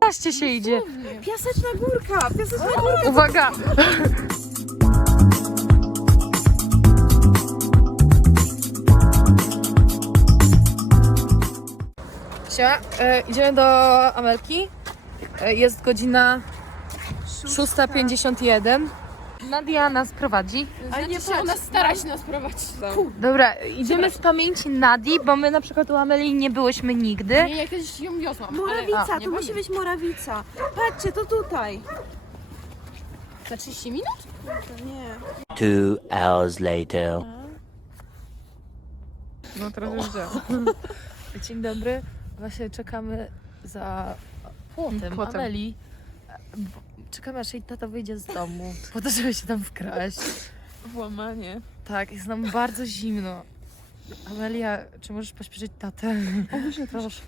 Patrzcie się idzie. Piaseczna górka, piaseczna górka. Uwaga! Siema, e, idziemy do Amelki. E, jest godzina 6.51. Nadia nas prowadzi. Ale nie Trzeba nas starać nas prowadzić. Dobra, idziemy z pamięci Nadii, bo my na przykład u Ameli nie byłyśmy nigdy. Nie, ja kiedyś ją wiozłam. ale- Morawica, A, nie to musi być Morawica. Patrzcie, to tutaj. Za 30 minut? To nie. Two hours later. No teraz już działa. Dzień dobry. Właśnie czekamy za płotem, Płotem. Ameli. Czekamy aż jej tata wyjdzie z domu, po to, żeby się tam wkraść. Włamanie. Tak, jest nam bardzo zimno. Amelia, czy możesz pośpieszyć tatę? O, proszę.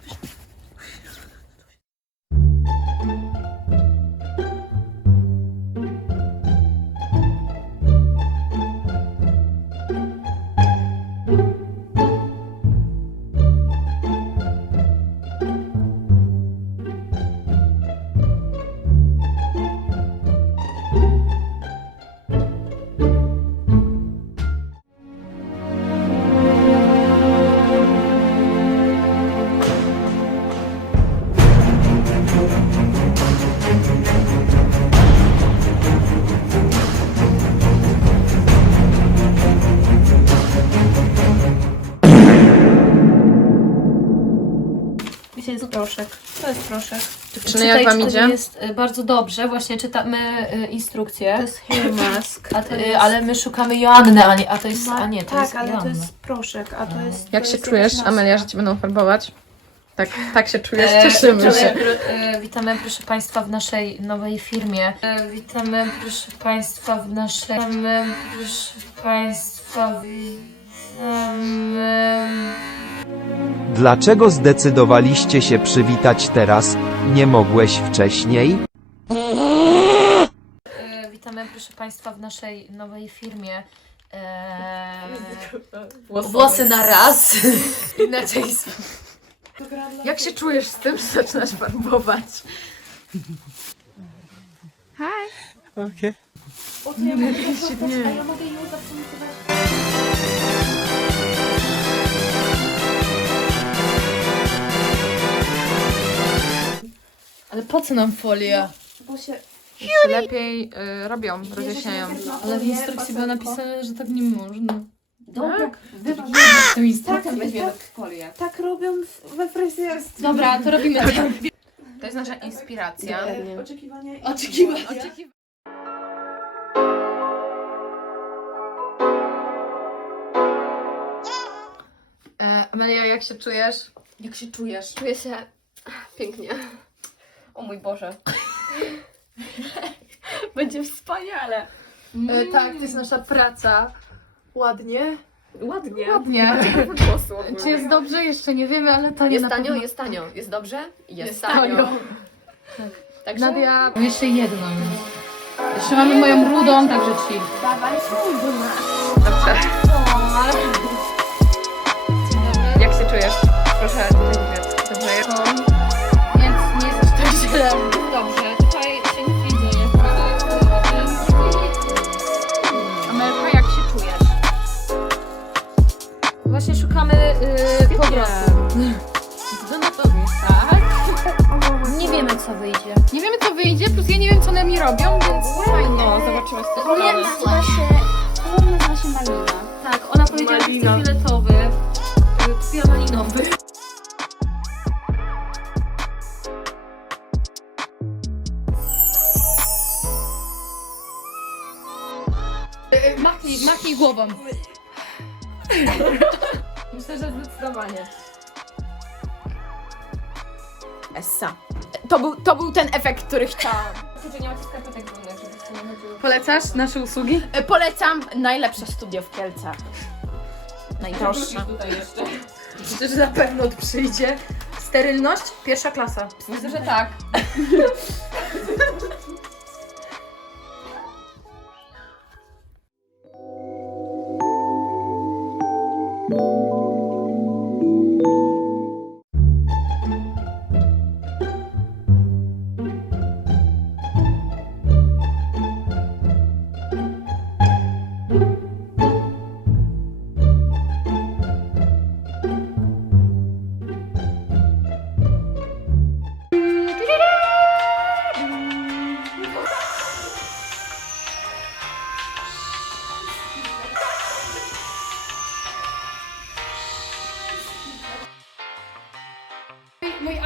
Proszek. Dziewczyny, jak wam idzie? jest y, bardzo dobrze. Właśnie czytamy y, instrukcję. To jest hair mask. A, to y, jest- ale my szukamy Joanny, a, nie, a to jest. A nie, to tak, jest ale Joanna. to jest proszek, a to jest. Jak to się jest czujesz, jakaś. Amelia, że cię będą farbować? Tak, tak się czujesz, E, cieszymy witamy, się. e, witamy proszę Państwa w naszej nowej firmie. E, witamy proszę Państwa w naszej. Witamy proszę Państwa. Witamy. Dlaczego zdecydowaliście się przywitać teraz? Nie mogłeś wcześniej? E, witamy proszę Państwa w naszej nowej firmie. E, włosy na raz. Inaczej. Jak się czujesz z tym, że zaczynasz farbować? Ale po co nam folia? Bo się. Lepiej y, robią, rozjaśniają. Ale w instrukcji było napisane, że tak nie można. Dobra. W tym instrukcji. Tak, tak robią w- we fryzjerstwie. Dobra, to robimy tak. To jest nasza inspiracja. Oczekiwania. i- Oczekiwania. E, Amelia, jak się czujesz? Jak się czujesz? Czuję się pięknie. O mój Boże. Będzie wspaniale. E, tak, to jest nasza praca. Ładnie. Ładnie. Ładnie. Głosu. Czy jest dobrze? Jeszcze nie wiemy, ale to nie Jest na tanio, pewno. jest tanio. Jest dobrze? Jest, Jest tanio. tanio. Także Nadia, Jeszcze jedną. Jeszcze mamy moją rudą, także chill. dobrze. Jak się czujesz? Proszę, dobrze jest. Co wyjdzie. Nie wiemy co wyjdzie, plus ja nie wiem co one mi robią, więc fajno, zobaczymy z tej Kolor strony. nazywa się, nazywa się malina. Tak, ona powiedziała, że chce fioletowy. yy, Fiomalinowy. Machnij, machnij głową. Myślę, że zdecydowanie. Essa. To był, to był ten efekt, który chciałam. Czy nie macie skarpetek wolnych, żebyście nie chodziły? Polecasz nasze usługi? E, Polecam najlepsze studio w Kielcach. Najdroższe. Myślę, że na pewno przyjdzie. Sterylność? Pierwsza klasa. Myślę, że tak.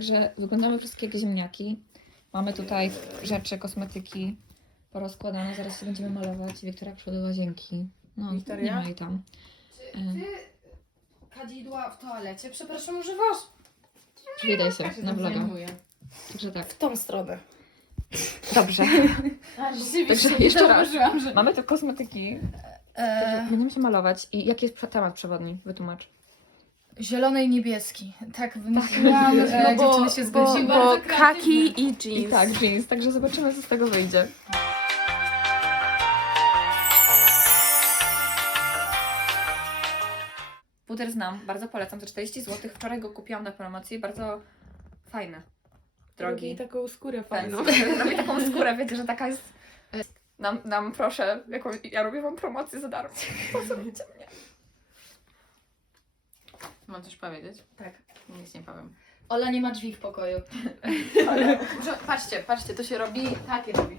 także wyglądamy wszystkie jak ziemniaki. Mamy tutaj rzeczy, kosmetyki porozkładane. Zaraz się będziemy malować. Wiktoria przyszła do łazienki. No, Wiktoria? nie ma jej tam. E, Ty kadzidła w toalecie, przepraszam, używasz? Przywitaj się na vloga. Także tak. W tą stronę. Dobrze. Także jeszcze raz. Mamy tu kosmetyki. E, Będziemy się malować. I jaki jest temat przewodni? Wytłumacz. Zielony i niebieski. Tak wymyśliłam, No e, bo- dziewczyny się bo- zgodziły. bo kaki i I jeans. tak, jeans. Także zobaczymy, co z tego wyjdzie. Puder znam, bardzo polecam. Za 40 zł. Wczoraj go kupiłam na promocji. Bardzo fajny. Drogi. taką skórę Ten, robię taką skórę, wiecie, że taka jest. Nam, nam proszę, jaką, ja robię wam promocję za darmo. Pozorujcie mnie. Mam coś powiedzieć? Tak. Nic nie powiem. Ola nie ma drzwi w pokoju. Może, patrzcie, patrzcie, to się robi, takie robi.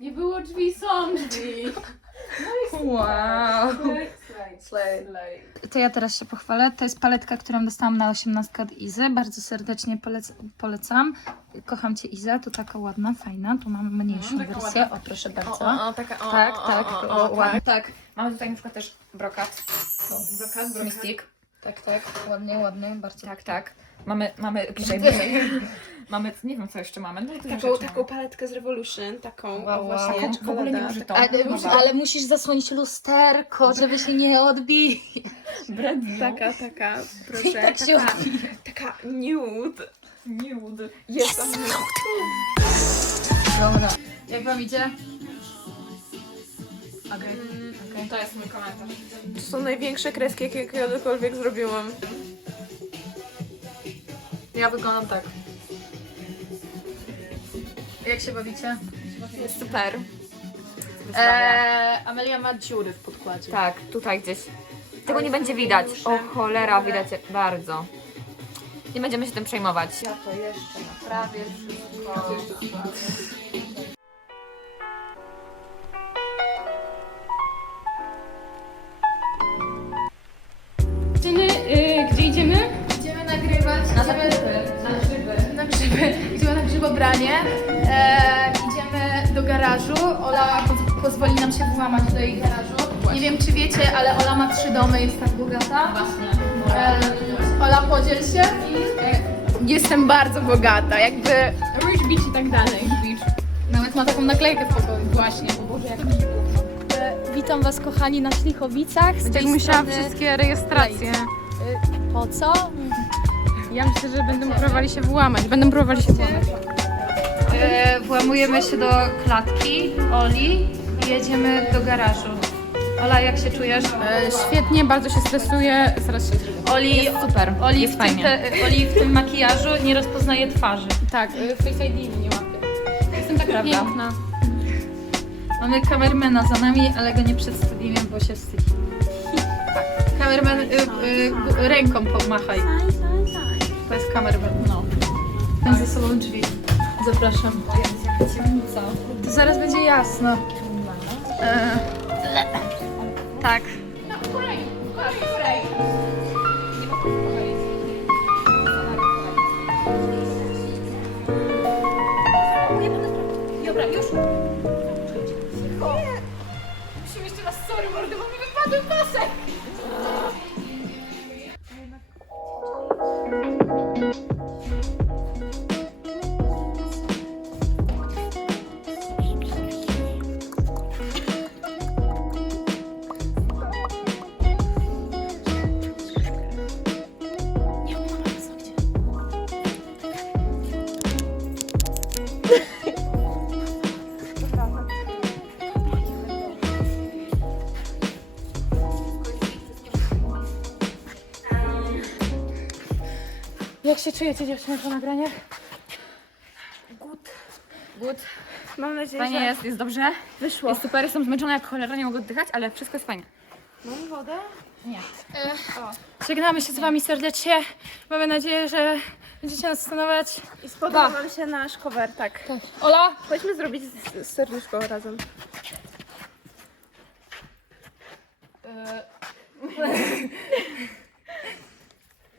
Nie było drzwi, są drzwi. Wow. Slay. To ja teraz się pochwalę. To jest paletka, którą dostałam na 18 od Izy. Bardzo serdecznie polec polecam. Kocham Cię Iza, to taka ładna, fajna. Tu mam mniejszą taka wersję. O, proszę bardzo. O, o, taka, o, tak, o, tak, o, o, o, ładnie. Tak. Mamy tutaj na przykład też brokat. Brokat, Mystic. Tak, tak, ładnie, ładnie, bardzo. Tak, tak. Mamy, mamy, bliżej, mamy, nie wiem co jeszcze mamy. No, Taką, taką paletkę z Revolution, taką Wow, o, właśnie Taką w ogóle nie czekolada. użytą. Ale, ale musisz zasłonić lusterko, żeby się nie odbił. Brednie. Taka, taka, proszę, Tak się taka, taka nude. Nude. Jest tam nude. Dobra. Jak wam idzie? Okej, okej. To jest mój komentarz. To są największe kreski, jakie kiedykolwiek zrobiłam. Ja wyglądam tak. Jak się bawicie? Jest super. Eee, Amelia ma dziury w podkładzie. Tak, tutaj gdzieś. Tego nie będzie widać. O cholera, widać bardzo. Nie będziemy się tym przejmować. Ja to jeszcze naprawię wszystko. Grzybobranie. E, idziemy do garażu. Ola poz- pozwoli nam się włamać do jej garażu. Nie wiem, czy wiecie, ale Ola ma trzy domy, jest tak bogata. Właśnie. E, Ola, podziel się. E, jestem bardzo bogata, jakby Rich Beach i tak dalej. Beach. Nawet ma taką naklejkę w pokoju. Właśnie, bo Boże, jak Witam Was kochani na Ślichowicach. Z tej musiała strony wszystkie rejestracje. Y, Po co? Ja myślę, że będą próbowali się włamać. Będą próbowali się włamać. E, włamujemy się do klatki Oli i jedziemy do garażu. Ola, jak się czujesz? E, świetnie, bardzo się stresuję. Zaraz się... Oli, Super, Oli, jest w tym, fajnie. te, Oli w tym makijażu nie rozpoznaje twarzy. Tak, y, Face ID nie łapię. Jestem taka Prawda. piękna. Mamy kamermana za nami, ale go nie przedstawimy, bo się wstydzi. Tak. Kamerman, y, y, ręką pomachaj. To jest kamerman. No. Ten ze sobą drzwi. Zapraszam. To zaraz będzie jasno. E, tak. Dobra, już. Musimy jeszcze raz, sorry mordy, bo mi wypadł pasek. Czujecie dziewczyny po nagraniach? Good. Mam nadzieję, Fajnie że jest, jest dobrze. wyszło. Jest super, jestem zmęczona jak cholera, nie mogę oddychać, ale wszystko jest fajnie. Mam wodę? Żegnamy się z Wami serdecznie. Mamy nadzieję, że będziecie nas stanować. I spodobał wam się nasz cover, tak. Ola! Chodźmy zrobić z- z serduszko razem.